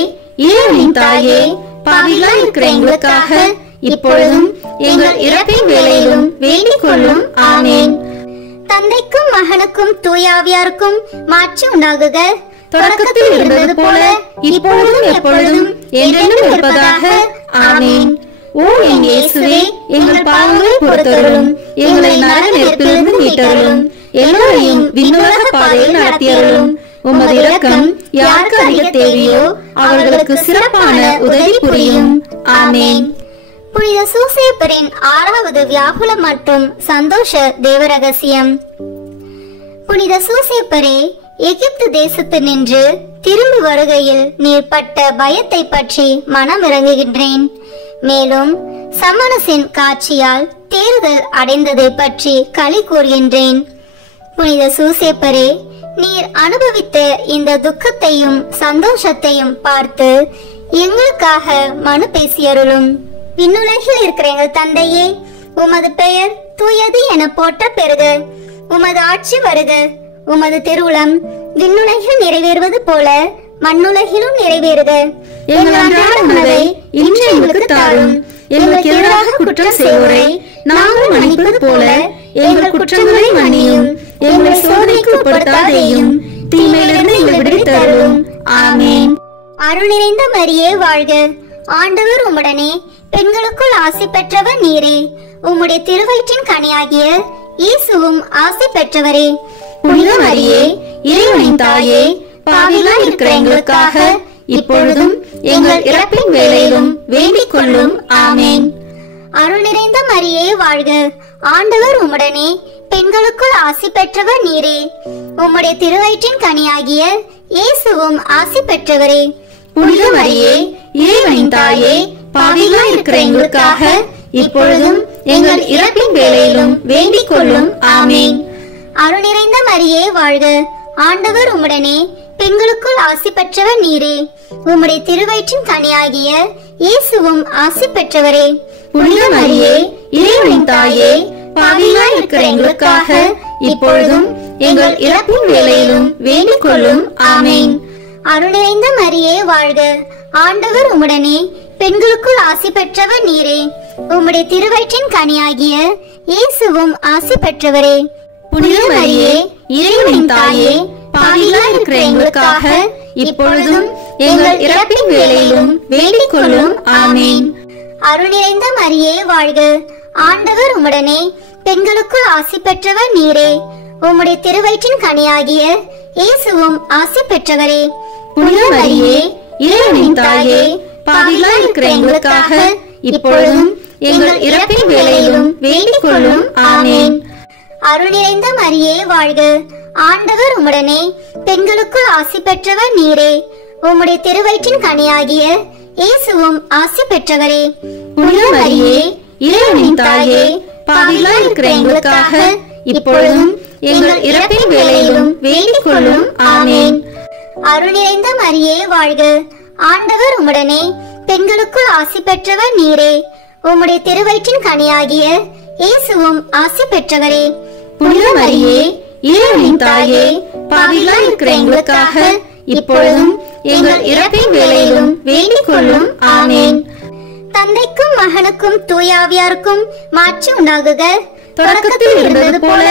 இறைவனின் தாயே, பாவிகளாய் இருக்கிற எங்களுக்காக இப்பொழுதும் எங்கள் இறப்பின் வேளையிலும் வேண்டிக் கொள்ளும். ஆமென். தந்தைக்கும் மகனுக்கும் தூயாவியாருக்கும் மாட்சி உண்டாகுக. தொடக்கத்தில் இருந்தது போல இப்பொழுதும் எப்பொழுதும் என்றென்றும் இருப்பதாக. ஆமென். ஓ என் இயேசுவே, எங்கள் பாவங்களை பொறுத்தருளும், எங்களை நரக நெருப்பிலிருந்து மீட்டருளும், எல்லோரையும் விண்ணுலக பாதையில் நடத்தியருளும். உமது இரக்கம் யாருக்கு அதிக தேவையோ அவர்களுக்கு சிறப்பான உதவி புரியும். ஆமென். புனித சூசேப்பரின் 6வது வியாகுலம் மற்றும் சந்தோஷ தேவரகசியம். புனித சூசேப்பரே, எகிப்து தேசத்து நின்று திரும்பி வருகையில் நீர் பட்ட பயத்தை பற்றி மனமிறங்குகின்றேன். மேலும் சமணசின் காட்சியால் தேறுதல் அடைந்ததை பற்றி களி கூறுகின்றேன். புனித சூசேப்பரே, நீர் அனுபவித்த இந்த துக்கத்தையும் சந்தோஷத்தையும் பார்த்து எங்களுக்காக மனு பேசியருளும். விண்ணுலகில் இருக்கிற எங்கள் தந்தையே, உமது பெயர் தூயது என போற்ற பெறுக. உமது ஆட்சி வருக. உமது திருவுளம் விண்ணுலகில் நிறைவேறுவது போல மண்ணுலகிலும் நிறைவேறுக. எங்கள் அன்றாட உணவை இன்று எங்களுக்கு தாரும். எங்களுக்கு எதிராக குற்றம் செய்வோரை நாங்கள் மன்னிப்பது போல எங்கள் குற்றங்களை மன்னியும். எங்களை சோதனைக்கு உட்படுத்தாதேயும், தீமையிலிருந்து எங்களை விடுவித்தருளும். ஆமென். அருள் நிறைந்த மரியே வாழ்க. ஆண்டவர் உம்முடனே, பெண்களுக்குள் ஆசி பெற்றவர் நீரே. உம்முடைய திருவயிற்றின் கனியாகிய இயேசுவும் ஆசி பெற்றவரே. புனித மரியே, இறைவனின் தாயே, பாவிகளாய் இருக்கிற எங்களுக்காக இப்பொழுதும் எங்கள் இறப்பின் வேளையிலும் வேண்டிக் கொள்ளும். ஆமென். அருள் நிறைந்த மரியே வாழ்க. ஆண்டவர் உம்முடனே, பெண்களுக்குள் ஆசி பெற்றவர் நீரே. உம்முடைய திருவயிற்றின் கனியாகிய இயேசுவும் ஆசி பெற்றவரே. புனித மரியே, இறைவனின் தாயே, பாவிகளாய் இருக்கிற எங்களுக்காக இப்பொழுதும் எங்கள் இறப்பின் வேளையிலும் வேண்டிக் கொள்ளும். ஆமென். அருள் நிறைந்த மரியே வாழ்க. ஆண்டவர் உம்முடனே, பெண்களுக்குள் ஆசி பெற்றவர் நீரே. உம்முடைய திருவயிற்றின் கனியாகிய இயேசுவும் ஆசி பெற்றவரே. புனித மரியே, இறைவனின் தாயே, பாவிகளாய் இருக்கிற எங்களுக்காக இப்பொழுதும் எங்கள் இறப்பின் வேளையிலும் வேண்டிக் கொள்ளும். ஆமென். அருள் நிறைந்த மரியே வாழ்க. ஆண்டவர் உம்முடனே, பெண்களுக்குள் ஆசி பெற்றவர் நீரே. உம்முடைய திருவயிற்றின் கனியாகிய இயேசுவும் ஆசி பெற்றவரே. புனித மரியே, இறைவனின் தாயே, பாவிகளாய் இருக்கிற எங்களுக்காக இப்பொழுதும் எங்கள் இறப்பின் வேளையிலும் வேண்டிக் கொள்ளும். ஆமென். அருள் நிறைந்த மரியே வாழ்க. ஆண்டவர் உம்முடனே, பெண்களுக்குள் ஆசி பெற்றவர் நீரே. உம்முடைய திருவயிற்றின் கனியாகிய இயேசுவும் ஆசி பெற்றவரே. புனித மரியே, இறைவனின் தாயே, பாவிகளாய் இருக்கிற எங்களுக்காக இப்பொழுதும் எங்கள் இறப்பின் வேளையிலும் வேண்டிக் கொள்ளும். ஆமென். அருள் நிறைந்த மரியே வாழ்க. ஆண்டவர் உம்முடனே, பெண்களுக்குள் ஆசி பெற்றவர் நீரே. உம்முடைய திருவயிற்றின் கனியாகிய இயேசுவும் ஆசி பெற்றவரே. புனித மரியே, இறைவனின் தாயே, பாவிகளாய் இருக்கிற எங்களுக்காக இப்பொழுதும் எங்கள் இறப்பின் வேளையிலும் வேண்டிக் கொள்ளும். ஆமென். அருள் நிறைந்த மரியே வாழ்க. ஆண்டவர் உம்முடனே, பெண்களுக்குள் ஆசி பெற்றவர் நீரே. உம்முடைய திருவயிற்றின் கனியாகிய இயேசுவும் ஆசி பெற்றவரே. புனித மரியே, இறைவனின் தாயே, பாவிகளாய் இருக்கிற எங்களுக்காக இப்பொழுதும் எங்கள் இறப்பின் வேளையிலும் வேண்டிக் கொள்ளும். ஆமென். தந்தைக்கும் மகனுக்கும் தூயாவியாருக்கும் மாட்சி உண்டாகுக. தொடக்கத்தில் இருந்தது போல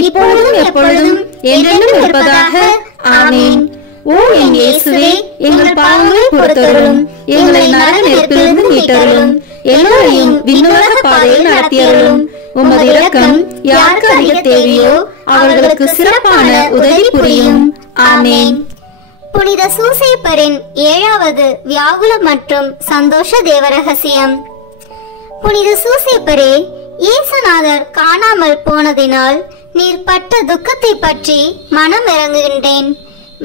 இப்பொழுதும் எப்பொழுதும் என்றென்றும் இருப்பதாக. ஆமென். ஓ என் இயேசுவே, எங்கள் பாவங்களை பொறுத்தருளும். எங்களை நரக நெருப்பிலிருந்து மீட்டருளும். எல்லோரையும் விண்ணுலக பாதையில் நடத்தியருளும். உமது இரக்கம் யாருக்கு அதிக தேவையோ அவர்களுக்கு சிறப்பான உதவி புரியும். ஆமென். புனித சூசேப்பரின் 7வது வியாகுலம் மற்றும் சந்தோஷ தேவரகசியம். புனித சூசேப்பரே, இயேசுநாதர் காணாமல் போனதினால் நீர் பட்ட துக்கத்தை பற்றி மனம் இறங்குகின்றேன்.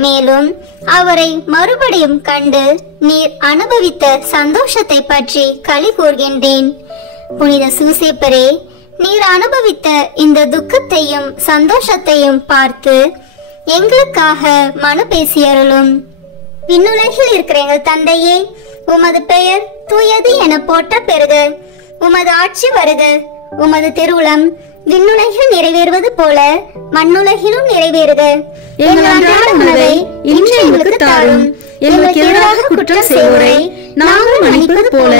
மேலும் அவரை மறுபடியும் கண்டு நீர் அனுபவித்த சந்தோஷத்தை பற்றி களி கூர்கின்றேன். புனித சூசேப்பரே, நீர் அனுபவித்த இந்த துக்கத்தையும் சந்தோஷத்தையும் பார்த்து எங்களுக்காக மனு பேசியருளும். விண்ணுலகில் இருக்கிற எங்கள் தந்தையே, உமது பெயர் தூயது என போற்ற பெறுக. உமது ஆட்சி வருக. உமது திருவுளம் விண்ணுலகில் நிறைவேறுவது போல மண்ணுலகிலும் நிறைவேறுக. எங்கள் அன்றாட உணவை இன்று எங்களுக்கு தாரும். எங்களுக்கு எதிராக குற்றம் செய்வோரை நாங்கள் மன்னிப்பது போல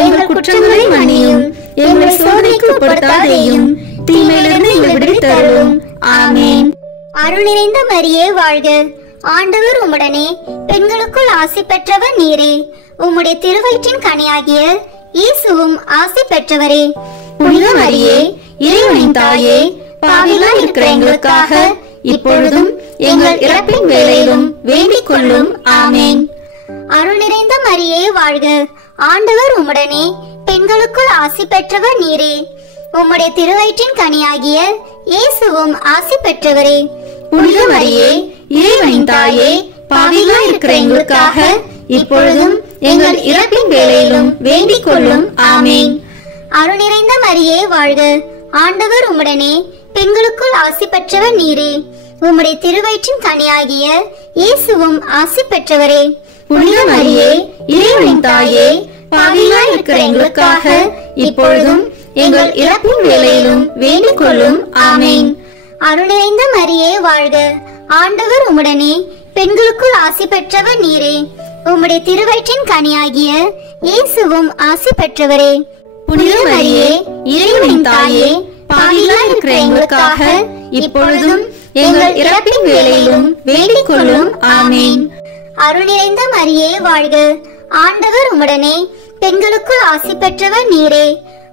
எங்கள் குற்றங்களை மன்னியும். எங்களை சோதனைக்கு உட்படுத்தாதேயும், தீமையிலிருந்து எங்களை விடுவித்தருளும். ஆமென். அருள் நிறைந்த மரியே வாழ்க. ஆண்டவர் உம்முடனே, பெண்களுக்குள் ஆசி பெற்றவர் நீரே. உம்முடைய திருவயிற்றின் கனியாகிய இயேசுவும் ஆசி பெற்றவரே. புனித மரியே, இறைவனின் தாயே, பாவிகளாய் இருக்கிற எங்களுக்காக இப்பொழுதும் எங்கள் இறப்பின் வேளையிலும் வேண்டிக் கொள்ளும். ஆமேன். அருள் நிறைந்த மரியே வாழ்க, ஆண்டவர் உம்முடனே, பெண்களுக்குள் ஆசி பெற்றவர் நீரே. உம்முடைய திருவயிற்றின் கனியாகிய இயேசுவும் ஆசி பெற்றவரே. புனித மரியே, இறைவனின் தாயே, பாவிகளாய் இருக்கிற எங்களுக்காக இப்பொழுதும் எங்கள் இறப்பின் வேளையிலும் வேண்டிக் கொள்ளும். ஆமேன். அருள் நிறைந்த மரியே வாழ்க, ஆண்டவர் உம்முடனே, பெண்களுக்குள் ஆசி பெற்றவர் நீரே. உம்முடைய திருவயிற்றின் கனியாகிய இயேசுவும் ஆசி பெற்றவரே. புனித மரியே, இறைவனின் தாயே, பாவிகளாய் இருக்கிற எங்களுக்காக இப்பொழுதும் எங்கள் இறப்பின் வேளையிலும் வேண்டிக் கொள்ளும். ஆமேன். அருள் நிறைந்த மரியே வாழ்க, ஆண்டவர் உம்முடனே, பெண்களுக்குள் ஆசி பெற்றவர் நீரே. உம்முடைய திருவயிற்றின் கனியாகிய இயேசுவும் ஆசி பெற்றவரே. புனித மரியே, இறைவனின் தாயே, பாவிகளாய் இருக்கிற எங்களுக்காக இப்பொழுதும் எங்கள் இறப்பின் வேளையிலும் வேண்டிக் கொள்ளும். ஆமேன். அருள் நிறைந்த மரியே வாழ்க, ஆண்டவர் உம்முடனே, பெண்களுக்குள் ஆசி பெற்றவர் நீரே.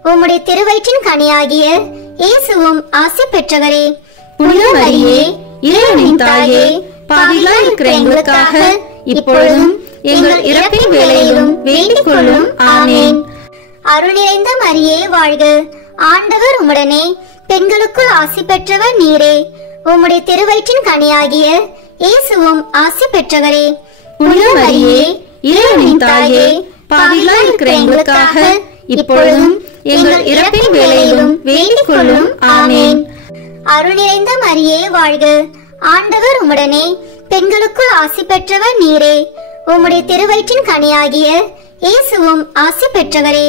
உம்முடைய திருவயிற்றின் கனியாகிய இயேசுவும் ஆசி பெற்றவரே. புனித மரியே, இறைவனின் தாயே, பாவிகளாய் இருக்கிற எங்களுக்காக இப்பொழுதும் எங்கள் இறப்பின் வேளையிலும் வேண்டிக் கொள்ளும். ஆமேன். அருள் நிறைந்த மரியே வாழ்க, ஆண்டவர் உம்முடனே, பெண்களுக்குள் ஆசி பெற்றவர் நீரே. உம்முடைய திருவயிற்றின் கனியாகிய இயேசுவும் ஆசி பெற்றவரே. புனித மரியே, இறைவனின் தாயே, பாவிகளாய் இருக்கிற எங்களுக்காக இப்பொழுதும் எங்கள் இறப்பின் வேளையிலும் வேண்டிக் கொள்ளும். ஆமேன். அருள் நிறைந்த மரியே வாழ்க, ஆண்டவர் உம்முடனே, பெண்களுக்குள் ஆசி பெற்றவர் நீரே. உம்முடைய திருவயிற்றின் கனியாகிய இயேசுவும் ஆசி பெற்றவரே.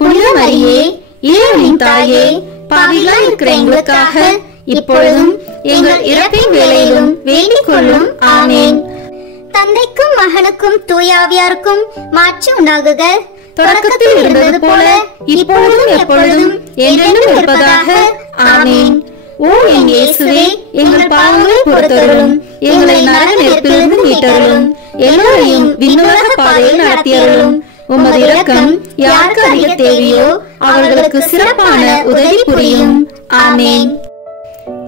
புனித மரியே, இறைவனின் தாயே, பாவிகளாய் இருக்கிற எங்களுக்காக இப்பொழுதும் எங்கள் இறப்பின் வேளையிலும் வேண்டிக் கொள்ளும். ஆமேன். தந்தைக்கும் மகனுக்கும் தூயாவியாருக்கும் மாட்சி உண்டாகுக. தொடக்கத்தில் இருந்தது போல இப்பொழுதும் எப்பொழுதும் என்றென்றும் இருப்பதாக. ஆமேன். ஓ என் இயேசுவே, எங்கள் பாவங்களை பொறுத்தருளும், எங்களை நரக நெருப்பிலிருந்து மீட்டருளும், எல்லோரையும் விண்ணுலக பாதையில் நடத்தியருளும். உமது இரக்கம் யாருக்கு அதிக தேவையோ அவர்களுக்கு சிறப்பான உதவி புரியும். ஆமேன்.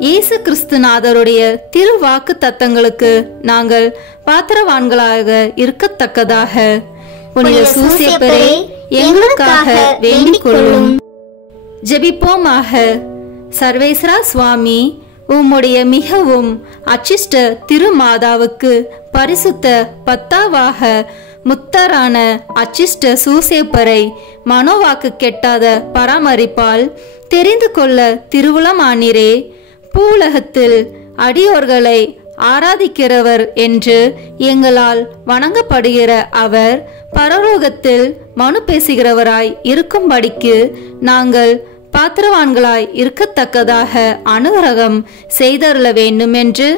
இயேசு கிறிஸ்துநாதருடைய திருவாக்கு தத்தங்களுக்கு நாங்கள் பாத்திரவான்களாக இருக்கத்தக்கதாக புனித சூசேப்பரே எங்களுக்காக வேண்டிக் கொள்ளும். ஜெபிப்போமாக. சர்வேஸ்வரா சுவாமி, உம்முடைய மிகவும் அச்சிஷ்ட திருமாதாவுக்கு பரிசுத்த பத்தாவாக முத்தரான அச்சிஷ்ட சூசேப்பரை மனோவாக்கு கெட்டாத பராமரிப்பால் தெரிந்து கொள்ள திருவுளமானீரே. பூலகத்தில் அடியோர்களை ஆராதிக்கிறவர் என்று எங்களால் வணங்கப்படுகிற அவர் பரலோகத்தில் மனு பேசுகிறவராய் இருக்கும்படிக்கு நாங்கள் பாத்திரவான்களாய் இருக்கத்தக்கதாக அனுகிரகம் செய்தருள வேண்டும் என்று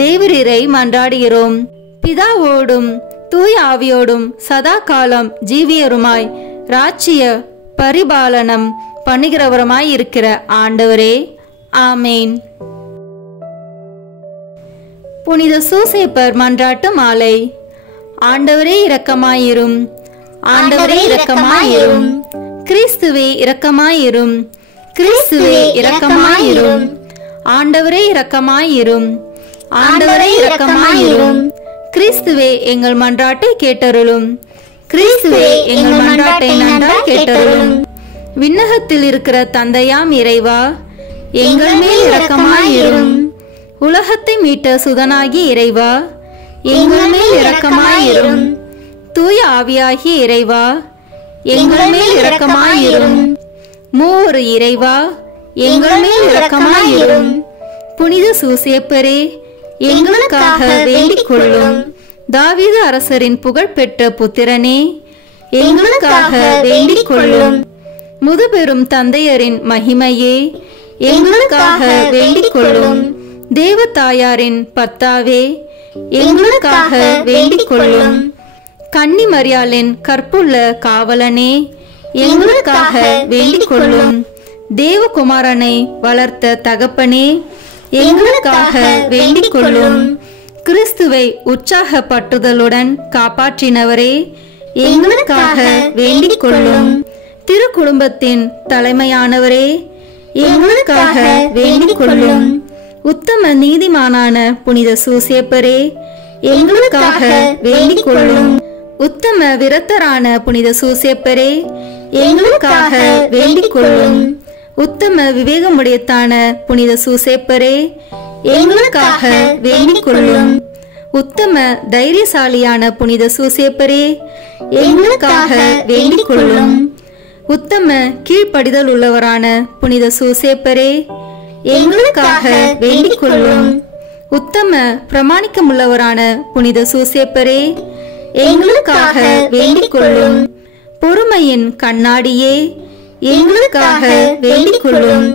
தேவரீரை மன்றாடுகிறோம். பிதாவோடும் தூய ஆவியோடும் சதா காலம் ஜீவியருமாய் ராஜ்ய பரிபாலனம் பண்ணுகிறவருமாய் இருக்கிற ஆண்டவரே. ஆமேன். புனித சூசேப்பர் மன்றாட்டு மாலை. ஆண்டவரே இரக்கமாயிரும், ஆண்டவரே இரக்கமாயிரும், கிறிஸ்துவே இரக்கமாயிரும், கிறிஸ்துவே இரக்கமாயிரும், ஆண்டவரே இரக்கமாயிரும், ஆண்டவரே இரக்கமாயிரும், கிறிஸ்துவே எங்கள் மன்றாட்டை கேட்டருளும், கிறிஸ்துவே எங்கள் மன்றாட்டை நன்றாய் கேட்டருளும். விண்ணகத்தில் இருக்கிற தந்தையாம் இறைவா, எங்கள் மேல் இரக்கமாயிரும். உலகத்தை மீட்ட சுதனாகி இறைவா, எங்கள் மேல் இரக்கமாயிரும். தூய ஆவியாகிய இறைவா, எங்கள் மேல் இரக்கமாயிரும். மூவொரு இறைவா, எங்கள் மேல் இரக்கமாயிரும். புனித சூசேப்பரே, எங்களுக்காக வேண்டிக் கொள்ளும். தாவீது அரசரின் புகழ்பெற்ற புத்திரனே, எங்களுக்காக வேண்டிக் கொள்ளும். முதுபெரும் தந்தையரின் மகிமையே, எங்களுக்காக வேண்டிக் கொள்ளும். தேவ தாயாரின் பர்த்தாவே, எங்களுக்காக வேண்டிக் கொள்ளும். கன்னி மரியாளின் கற்புள்ள காவலனே, எங்களுக்காக வேண்டிக் கொள்ளும். தேவகுமாரனை வளர்த்த தகப்பனே, எங்களுக்காக வேண்டிக் கொள்ளும். கிறிஸ்துவை உற்சாகப்பட்டுதலுடன் காப்பாற்றினவரே, எங்களுக்காக வேண்டிக் கொள்ளும். திருக்குடும்பத்தின் தலைமையானவரே, எங்களுக்காக வேண்டிக் கொள்ளும். உத்தம நீதிமானான புனித சூசேப்பரே, எங்களுக்காக வேண்டிக் கொள்ளும். உத்தம விரத்தரான புனித சூசேப்பரே, எங்களுக்காக வேண்டிக் கொள்ளும். உத்தம விவேகமுடையத்தான புனித சூசேப்பரே, எங்களுக்காக வேண்டிக் கொள்ளும். உத்தம தைரியசாலியான புனித சூசேப்பரே, எங்களுக்காக வேண்டிக் கொள்ளும். உத்தம கீழ்ப்படிதல் உள்ளவரான புனித சூசேப்பரே, எங்களுக்காக வேண்டிக் கொள்ளும். உத்தம பிரமாணிக்கமுள்ளவரான புனித சூசேப்பரே, எங்களுக்காக வேண்டிக் கொள்ளும். பொறுமையின் கண்ணாடியே, எங்களுக்காக வேண்டிக் கொள்ளும்.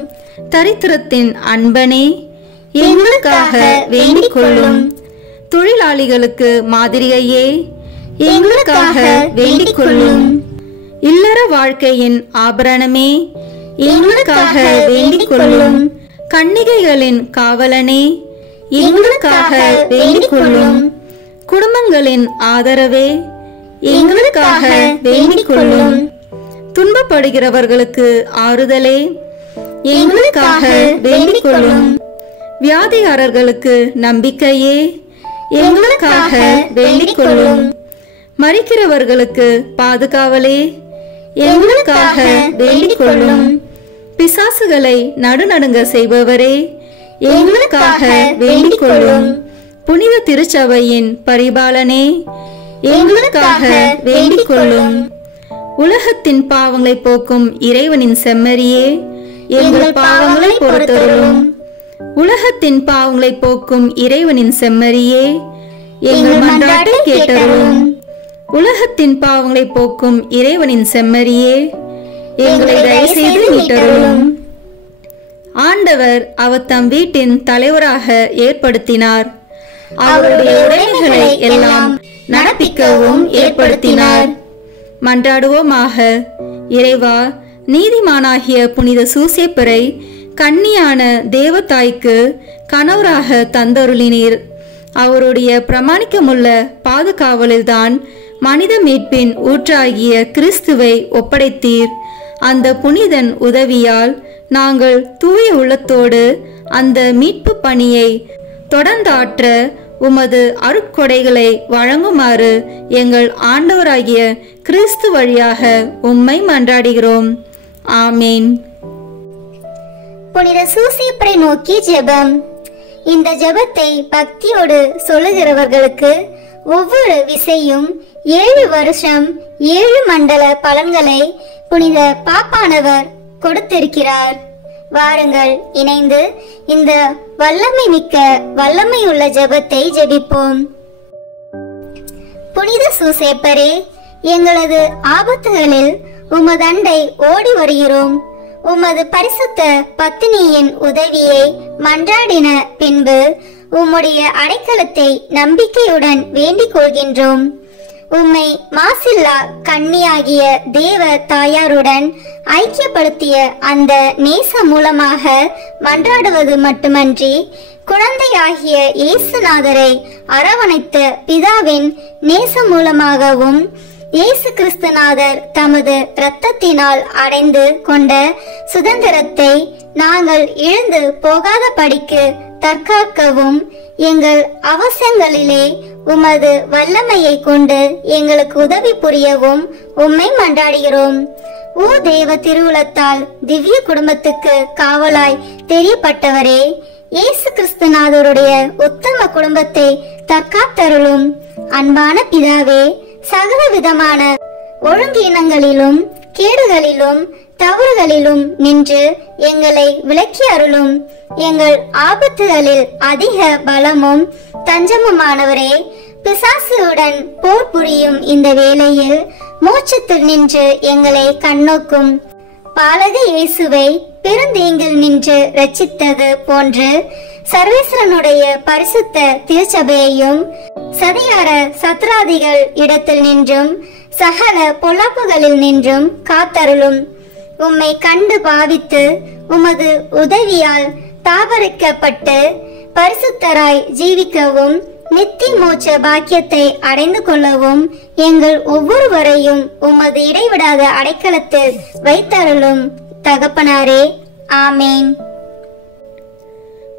தரித்திரத்தின் அன்பனே, எங்களுக்காக வேண்டிக் கொள்ளும். தொழிலாளிகளுக்கு மாதிரியே, எங்களுக்காக வேண்டிக் கொள்ளும். இல்லற வாழ்க்கையின் ஆபரணமே, எங்களுக்காக வேண்டிக் கொள்ளும். கன்னிகைகளின் காவலனே, எங்களுக்காக வேண்டிக் கொள்ளும். குடும்பங்களின் ஆதரவே, எங்களுக்காக வேண்டிக் கொள்ளும். துன்பப்படுகிறவர்களுக்கு ஆறுதலே, எங்களுக்காக வேண்டிக் கொள்ளும். வியாதிகாரர்களுக்கு நம்பிக்கையே, எங்களுக்காக வேண்டிக் கொள்ளும். மரிக்கிறவர்களுக்கு பாதுகாவலே, எங்களுக்காக வேண்டிக் கொள்ளும். பிசாசுகளை நடுநடுங்க செய்பவரே, எங்களுக்காக வேண்டிக் கொள்ளும். புனித திருச்சபையின் பரிபாலனே, எங்களுக்காக வேண்டிக் கொள்ளும். உலகத்தின் பாவங்களை போக்கும் இறைவனின் செம்மறியே, எங்கள் பாவங்களை பொறுத்தருளும். உலகத்தின் பாவங்களை போக்கும் இறைவனின் செம்மறியே, எங்கள் மன்றாட்டை கேட்டருளும். உலகத்தின் பாவங்களை போக்கும் இறைவனின் செம்மறியே, எங்களை தயவு செய்து மீட்டருளும். ஆண்டவர் அவர் தம் வீட்டின் தலைவராக ஏற்படுத்தினார். அவருடைய உடைமைகளை எல்லாம் நடப்பிக்கவும் ஏற்படுத்தினார். மன்றாடுவோமாக. இறைவா, நீதிமானாகிய புனித சூசேப்பரை கன்னியான தேவதாய்க்கு கணவராக தந்தருளினீர். அவருடைய பிரமாணிக்கமுள்ள பாதுகாவலில்தான் மனித மீட்பின் ஊற்றாகிய கிறிஸ்துவை ஒப்படைத்தீர். அந்த புனிதன் உதவியால் நாங்கள் தூய உள்ளத்தோடு அந்த மீட்பு பணியை தொடர்ந்தாற்ற உமது அருட்கொடைகளை வழங்குமாறு எங்கள் ஆண்டவராகிய கிறிஸ்து வழியாக உம்மை மன்றாடுகிறோம். ஆமேன். புனித சூசேப்பரை நோக்கி ஜெபம். இந்த ஜெபத்தை பக்தியோடு சொல்லுகிறவர்களுக்கு ஒவ்வொரு விசையும் 7 வருஷம் 7 மண்டல பலன்களை புனித பாப்பானவர் கொடுத்திருக்கிறார். வாருங்கள், இணைந்து இந்த வல்லமை மிக்க வல்லமையுள்ள ஜெபத்தை ஜெபிப்போம். புனித சூசேப்பரே, எங்களது ஆபத்துகளில் உமதண்டை ஓடி வருகிறோம். உமது பரிசுத்த பத்தினியின் உதவியை மன்றாடின பின்பு உம்முடைய அடைக்கலத்தை நம்பிக்கையுடன் வேண்டிக் கொள்கின்றோம். உம்மை மாசில்லா கன்னியாகிய தேவ தாயாருடன் ஐக்கியப்படுத்திய அந்த நேச மூலமாக மன்றாடுவது மட்டுமன்றி, குழந்தையாகிய இயேசுநாதரை அரவணைத்த பிதாவின் நேச மூலமாகவும் இயேசு கிறிஸ்துநாதர் தமது இரத்தத்தினால் அடைந்து கொண்ட சுதந்திரத்தை நாங்கள் இழந்து போகாத படிக்கு தற்காக்கவும் எங்கள் அவசியங்களிலே உமது வல்லமையை கொண்டு எங்களுக்கு உதவி புரியவும் உம்மை மன்றாடுகிறோம். ஓ தேவ திருவுளத்தால் திவ்ய குடும்பத்துக்கு காவலாய் தெரியப்பட்டவரே, இயேசு கிறிஸ்துநாதருடைய உத்தம குடும்பத்தை தற்காத்தருளும். அன்பான பிதாவே, சகல விதமான ஒழுங்கீனங்களிலும் கேடுகளிலும் தவறுகளிலும் நின்று எங்களை விலக்கி அருளும். எங்கள் ஆபத்துகளில் அதிக பலமும் தஞ்சமுமானவரே, பிசாசுடன் போர் புரியும் இந்த வேளையில் மோட்சத்தில் நின்று எங்களை கண்ணோக்கும் பாலக இயேசுவை பெருந்தீங்கில் நின்று ரட்சித்தது போன்று சர்வேஸ்வரனுடைய பரிசுத்த திருச்சபையையும் சதிகார சத்ராதிகள் இடத்தில் நின்றும் சகல பொல்லாப்புகளில் நின்றும் காத்தருளும். உம்மை கண்டு பாவித்து உமது உதவியால் தாபரிக்கப்பட்டு பரிசுத்தராய் ஜீவிக்கவும் நித்திய மோட்ச பாக்கியத்தை அடைந்து கொள்ளவும் எங்கள் ஒவ்வொருவரையும் உமது இடைவிடாத அடைக்கலத்தில் வைத்தருளும் தகப்பனாரே. ஆமேன்.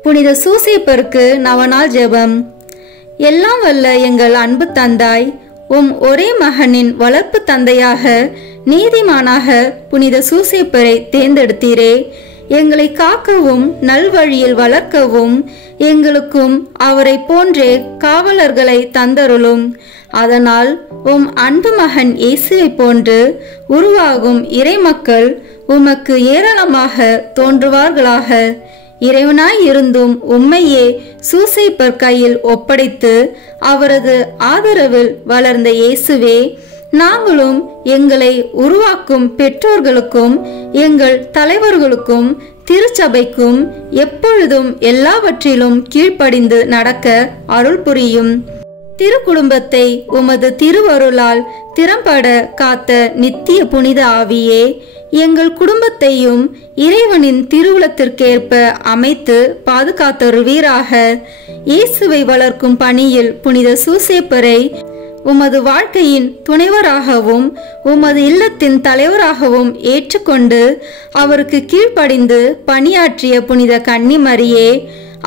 புனித சூசேப்பருக்கு நவநாள் ஜெபம். எல்லாம் வல்ல எங்கள் அன்பு தந்தாய், உம் ஒரே மகனின் வளர்ப்பு தந்தையாக நீதிமானாக புனித சூசேப்பரை தேர்ந்தெடுத்தீரே. எங்களை காக்கவும் நல்வழியில் வளர்க்கவும் எங்களுக்கும் அவரை போன்றே காவலர்களை தந்தருளும். அதனால் உம் அன்பு மகன் இயேசுவை போன்று உருவாகும் இறைமக்கள் உமக்கு ஏராளமாக தோன்றுவார்களாக. இறைவனாய் இருந்தும் உம்மையே சூசேப்பர் கையில் ஒப்படைத்து அவரது ஆதரவில் வளர்ந்த இயேசுவே, நாங்களும் எங்களை உருவாக்கும் பெற்றோர்களுக்கும் எங்கள் தலைவர்களுக்கும் திருச்சபைக்கும் எப்பொழுதும் எல்லாவற்றிலும் கீழ்ப்படிந்து நடக்க அருள் புரியும். திருக்குடும்பத்தை உமது திருவருளால் திறம்பட காத்த நித்திய புனித ஆவியே, எங்கள் குடும்பத்தையும் இறைவனின் திருவுளத்திற்கேற்ப அமைத்து பாதுகாத்தருள்வீராக. இயேசுவை வளர்க்கும் பணியில் புனித சூசேப்பரை உமது வாழ்க்கையின் துணைவராகவும் உமது இல்லத்தின் தலைவராகவும் ஏற்றுக்கொண்டு அவருக்கு கீழ்ப்படிந்து பணியாற்றிய புனித கன்னிமரியே,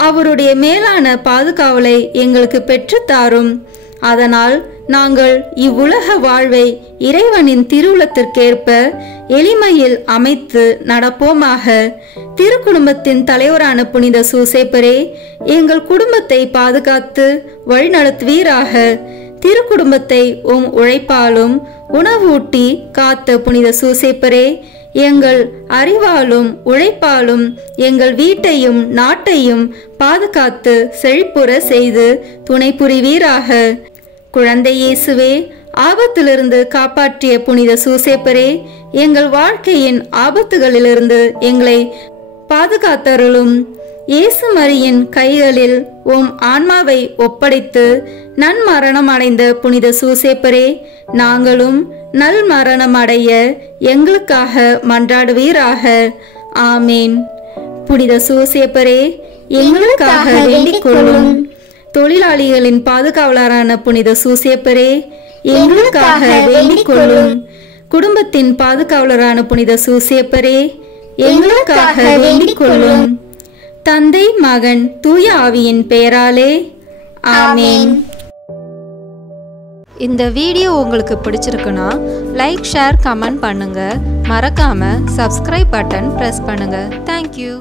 அவருடைய மேலான பாதுகாவலை எங்களுக்கு பெற்றுத்தாரும். அதனால் நாங்கள் இவ்வுலக வாழ்வை இறைவனின் திருவுளத்திற்கேற்ப எளிமையில் அமைத்து நடப்போமாக. திருக்குடும்பத்தின் தலைவரான புனித சூசேப்பரே, எங்கள் குடும்பத்தை பாதுகாத்து வழிநடத்துவீராக. திருக்குடும்பத்தை உம் உழைப்பாலும் உணவூட்டி காத்த புனித சூசேப்பரே, எங்கள் அறிவாலும் உழைப்பாலும் எங்கள் வீட்டையும் நாட்டையும் பாதுகாத்து செழிப்புற செய்து துணை புரிவீராக. குழந்தை இயேசுவே, ஆபத்திலிருந்து காப்பாற்றிய புனித சூசேப்பரே, எங்கள் வாழ்க்கையின் ஆபத்துகளிலிருந்து எங்களை பாதுகாத்தருளும். இயேசு மரியின் கைகளில் உம் ஆன்மாவை ஒப்படைத்து நன்மரணம் அடைந்த புனித சூசேப்பரே, நாங்களும் நல் மரணம் அடைய எங்களுக்காக மன்றாடுவீராக. ஆமேன். புனித சூசேப்பரே, எங்களுக்காக வேண்டிக் கொள்ளும். தொழிலாளிகளின் பாதுகாவலரான புனித சூசேப்பரே, எங்களுக்காக வேண்டிக் கொள்ளும். குடும்பத்தின் பாதுகாவலரான புனித சூசேப்பரே, எங்களுக்காக வேண்டிக் கொள்ளும். தந்தை மகன் தூய ஆவியின் பெயராலே ஆமேன். இந்த வீடியோ உங்களுக்கு பிடிச்சிருக்குன்னா லைக், ஷேர், கமெண்ட் பண்ணுங்க. மறக்காம சப்ஸ்கிரைப் பட்டன் பிரஸ் பண்ணுங்க. தேங்க்யூ.